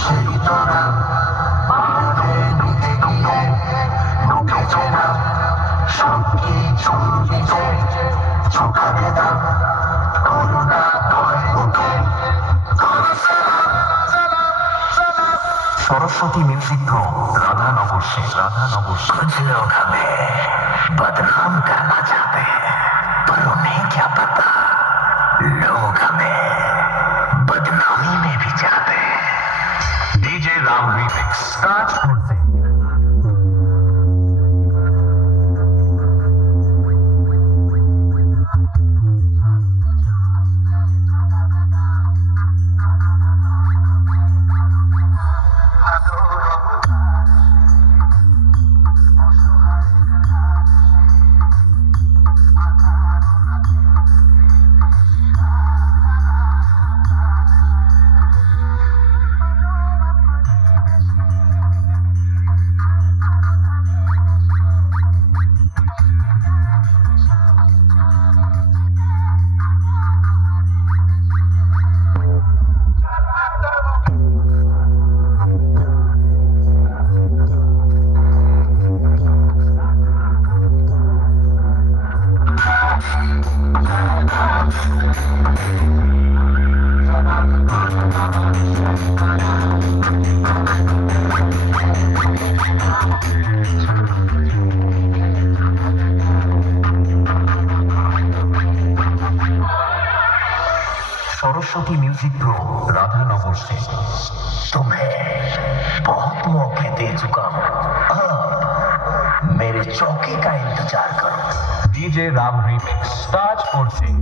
সেই তোরা পারে নিতে গিয়ে মুখে চেনা সব কিছু নিজে চোখাবে দাম করুণা ভয় মুখে सरस्वती म्यूजिक प्रो राधानगर से कुछ लोग हमें बदनाम करना चाहते हैं पर उन्हें क्या पता लोग हमें बदनामी में भी चाहते हैं डीजे राम रीमिक्स ताजपुर से सरस्वती म्यूजिक प्रो राधानगर से तुम्हें बहुत मौके दे चुका हूँ अब मेरे चौके का इंतजार करो डीजे राम रीमिक्स ताजपुर से